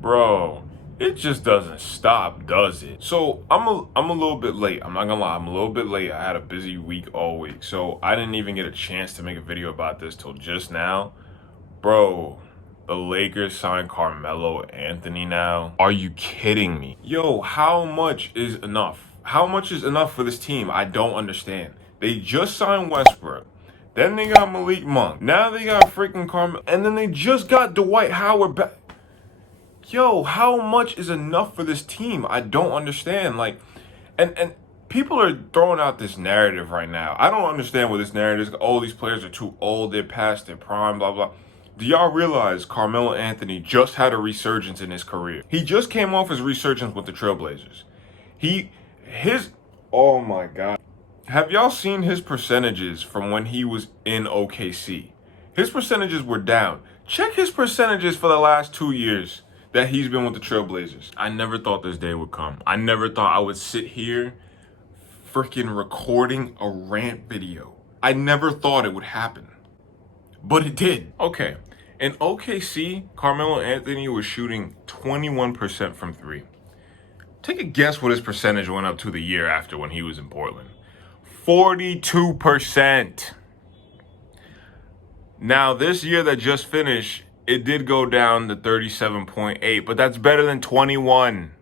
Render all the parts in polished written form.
Bro, it just doesn't stop, does it? So I'm a little bit late. I'm not gonna lie, I'm a little bit late. I had a busy week all week, so I didn't even get a chance to make a video about this till just now. Bro, the Lakers signed Carmelo Anthony now. Are you kidding me? Yo, how much is enough? How much is enough for this team? I don't understand. They just signed Westbrook. Then they got Malik Monk. Now they got freaking Carmelo. And then they just got Dwight Howard back. Yo, how much is enough for this team? I don't understand. And people are throwing out this narrative right now. I don't understand what this narrative is. Oh, these players are too old. They're past their prime, blah, blah. Do y'all realize Carmelo Anthony just had a resurgence in his career? He just came off his resurgence with the Trailblazers. Oh my God. Have y'all seen his percentages from when he was in OKC? His percentages were down. Check his percentages for the last 2 years that he's been with the Trailblazers. I never thought this day would come. I never thought I would sit here freaking recording a rant video. I never thought it would happen. But it did. Okay. In OKC, Carmelo Anthony was shooting 21% from three. Take a guess what his percentage went up to the year after when he was in Portland. 42%. Now, this year that just finished, it did go down to 37.8, but that's better than 21.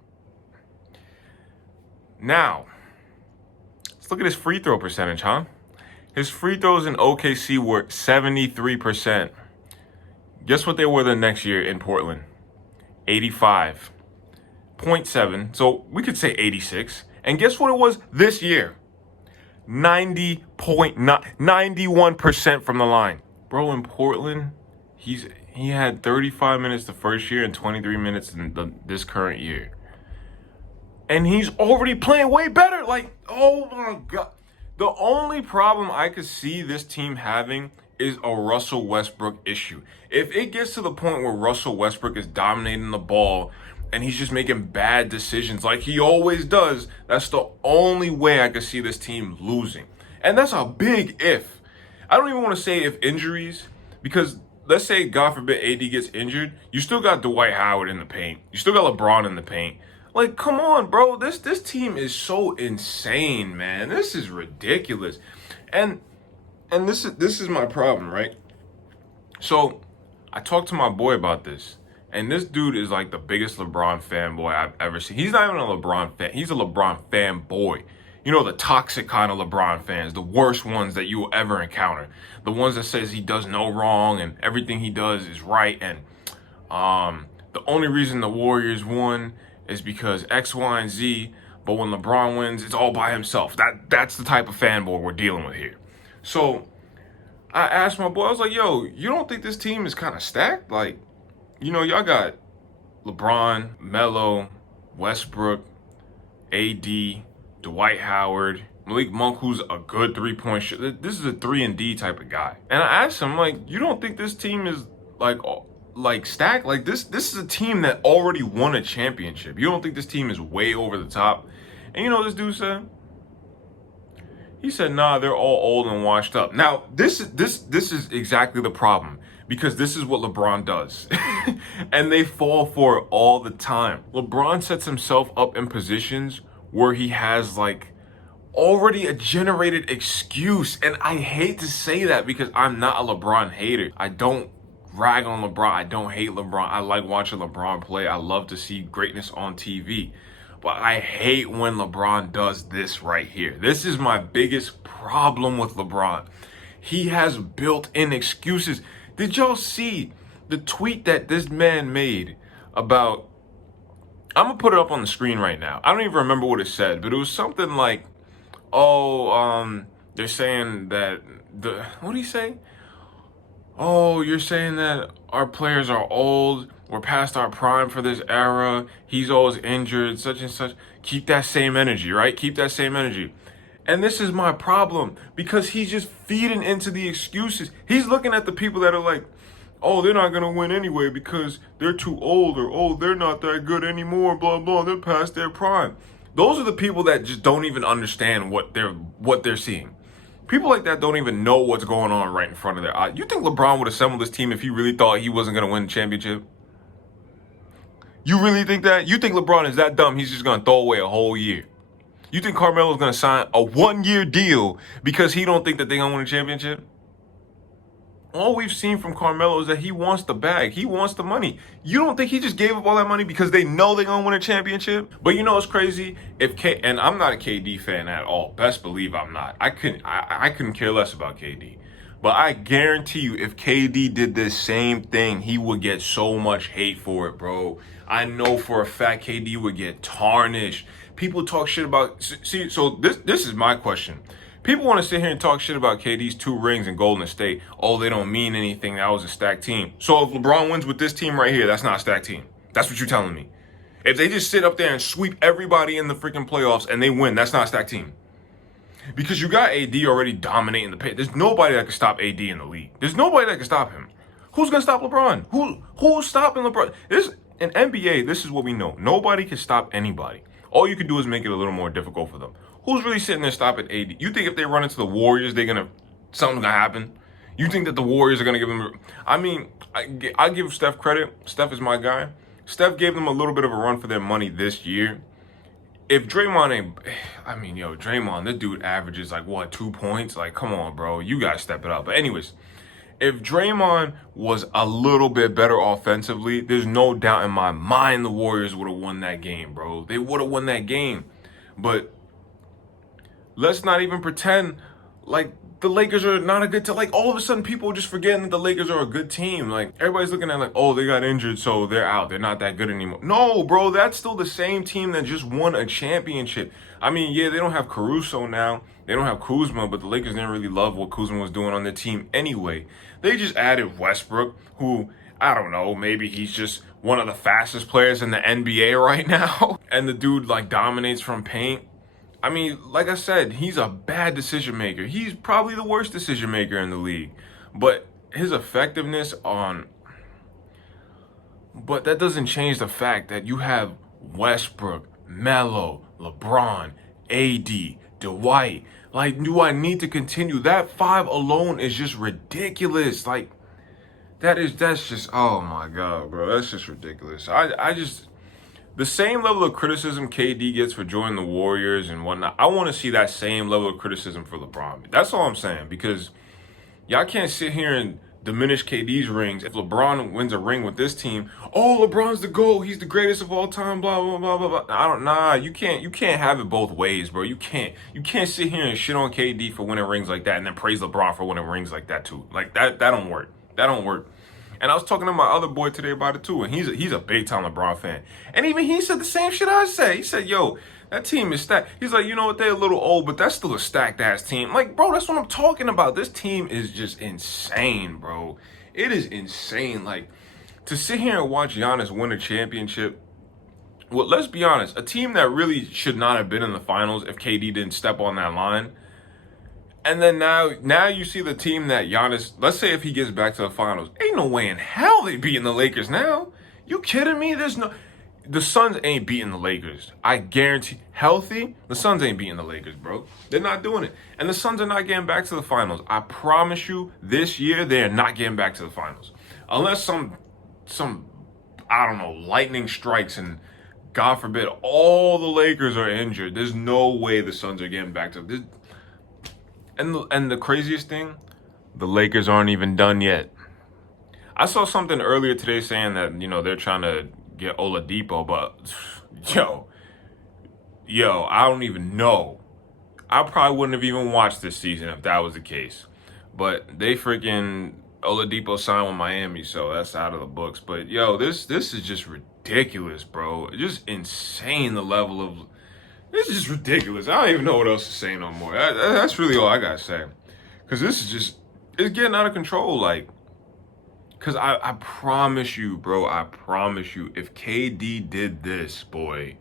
Now, let's look at his free throw percentage, huh? His free throws in OKC were 73%. Guess what they were the next year in Portland? 85.7. So we could say 86. And guess what it was this year? 91% from the line. Bro, in Portland, he had 35 minutes the first year and 23 minutes in this current year. And he's already playing way better. Like, oh my God. The only problem I could see this team having is a Russell Westbrook issue. If it gets to the point where Russell Westbrook is dominating the ball and he's just making bad decisions like he always does, that's the only way I could see this team losing. And that's a big if. I don't even want to say if injuries, because let's say, God forbid, AD gets injured, you still got Dwight Howard in the paint. You still got LeBron in the paint. Like, come on, bro. This team is so insane, man. This is ridiculous. And this is my problem, right? So I talked to my boy about this, and this dude is like the biggest LeBron fanboy I've ever seen. He's not even a LeBron fan. He's a LeBron fanboy. You know, the toxic kind of LeBron fans, the worst ones that you will ever encounter. The ones that says he does no wrong and everything he does is right. And the only reason the Warriors won is because X, Y, and Z. But when LeBron wins, it's all by himself. That's the type of fanboy we're dealing with here. So I asked my boy, I was like, yo, you don't think this team is kind of stacked? Like, you know, y'all got LeBron, Melo, Westbrook, AD, Dwight Howard, Malik Monk, who's a good three-point shooter. This is a 3-and-D type of guy. And I asked him, like, you don't think this team is like stacked? Like, this is a team that already won a championship. You don't think this team is way over the top? And you know what this dude said? He said, nah, they're all old and washed up. Now, this is exactly the problem, because this is what LeBron does. And they fall for it all the time. LeBron sets himself up in positions where he has like already a generated excuse. And I hate to say that because I'm not a LeBron hater. I don't rag on LeBron. I don't hate LeBron. I like watching LeBron play. I love to see greatness on TV. But I hate when LeBron does this right here. This is my biggest problem with LeBron. He has built-in excuses. Did y'all see the tweet that this man made about... I'm going to put it up on the screen right now. I don't even remember what it said, but it was something like, they're saying that... What did he say? Oh, you're saying that our players are old, we're past our prime for this era, he's always injured, such and such. Keep that same energy, right? Keep that same energy. And this is my problem, because he's just feeding into the excuses. He's looking at the people that are like, oh, they're not going to win anyway because they're too old, or, oh, they're not that good anymore, blah, blah, they're past their prime. Those are the people that just don't even understand what they're seeing. People like that don't even know what's going on right in front of their eyes. You think LeBron would assemble this team if he really thought he wasn't going to win the championship? You really think that? You think LeBron is that dumb? He's just gonna throw away a whole year. You think Carmelo's gonna sign a 1-year deal because he don't think that they're gonna win a championship? All we've seen from Carmelo is that he wants the bag. He wants the money. You don't think he just gave up all that money because they know they're gonna win a championship? But you know what's crazy? And I'm not a KD fan at all. Best believe I'm not. I couldn't care less about KD. But I guarantee you, if KD did this same thing, he would get so much hate for it, bro. I know for a fact KD would get tarnished. People talk shit about. See, so this is my question. People want to sit here and talk shit about KD's 2 rings in Golden State. Oh, they don't mean anything. That was a stacked team. So if LeBron wins with this team right here, that's not a stacked team. That's what you're telling me. If they just sit up there and sweep everybody in the freaking playoffs and they win, that's not a stacked team. Because you got AD already dominating the paint. There's nobody that can stop AD in the league. There's nobody that can stop him. Who's going to stop LeBron? Who's stopping LeBron? In NBA, this is what we know. Nobody can stop anybody. All you can do is make it a little more difficult for them. Who's really sitting there stopping AD? You think if they run into the Warriors, something's gonna happen? You think that the Warriors are gonna give them? I mean, I give Steph credit. Steph is my guy. Steph gave them a little bit of a run for their money this year. If Draymond ain't, Draymond, this dude averages like what, 2 points? Like, come on, bro, you gotta step it up. But anyways, if Draymond was a little bit better offensively, there's no doubt in my mind the Warriors would have won that game, bro. They would have won that game. But let's not even pretend like the Lakers are not a good team. Like, all of a sudden, people are just forgetting that the Lakers are a good team. Like, everybody's looking at like, oh, they got injured, so they're out. They're not that good anymore. No, bro, that's still the same team that just won a championship. I mean, yeah, they don't have Caruso now. They don't have Kuzma, but the Lakers didn't really love what Kuzma was doing on their team anyway. They just added Westbrook, who, I don't know, maybe he's just one of the fastest players in the NBA right now. And the dude, like, dominates from paint. I mean, like I said, he's a bad decision maker. He's probably the worst decision maker in the league. But his effectiveness But that doesn't change the fact that you have Westbrook, Melo, LeBron, AD, Dwight. Like, do I need to continue? That 5 alone is just ridiculous. Like, that's just, oh my God, bro. That's just ridiculous. The same level of criticism KD gets for joining the Warriors and whatnot, I want to see that same level of criticism for LeBron. That's all I'm saying, because y'all can't sit here and diminish KD's rings. If LeBron wins a ring with this team, oh, LeBron's the GOAT, he's the greatest of all time, blah, blah, blah, blah, blah. You can't have it both ways, bro. You can't sit here and shit on KD for winning rings like that and then praise LeBron for winning rings like that too. Like, that don't work. That don't work. And I was talking to my other boy today about it too, and he's a big time LeBron fan. And even he said the same shit I said. He said, yo, that team is stacked. He's like, you know what, they're a little old, but that's still a stacked ass team. Like, bro, that's what I'm talking about. This team is just insane, bro. It is insane. Like, to sit here and watch Giannis win a championship, well, let's be honest, a team that really should not have been in the finals if KD didn't step on that line. And then now you see the team that Giannis, let's say if he gets back to the finals, ain't no way in hell they beating the Lakers now. You kidding me? The Suns ain't beating the Lakers. I guarantee, healthy, the Suns ain't beating the Lakers, bro. They're not doing it. And the Suns are not getting back to the finals. I promise you, this year, they are not getting back to the finals. Unless some I don't know, lightning strikes and God forbid, all the Lakers are injured. There's no way the Suns are getting back to this. And the craziest thing, the Lakers aren't even done yet. I saw something earlier today saying that, they're trying to get Oladipo, but yo, I don't even know. I probably wouldn't have even watched this season if that was the case. But they freaking Oladipo signed with Miami, so that's out of the books. But yo, this is just ridiculous, bro. Just insane, the level of. This is just ridiculous. I don't even know what else to say no more. That's really all I gotta say. Because this is just, it's getting out of control. Like, because I promise you, bro, if KD did this, boy,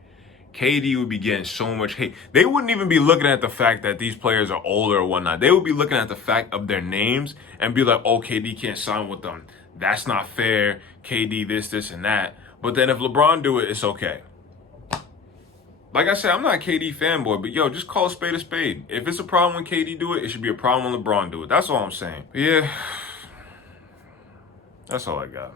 KD would be getting so much hate. They wouldn't even be looking at the fact that these players are older or whatnot. They would be looking at the fact of their names and be like, oh, KD can't sign with them. That's not fair. KD this, and that. But then if LeBron do it, it's okay. Like I said, I'm not a KD fanboy, but yo, just call a spade a spade. If it's a problem when KD do it, it should be a problem when LeBron do it. That's all I'm saying. But yeah, that's all I got.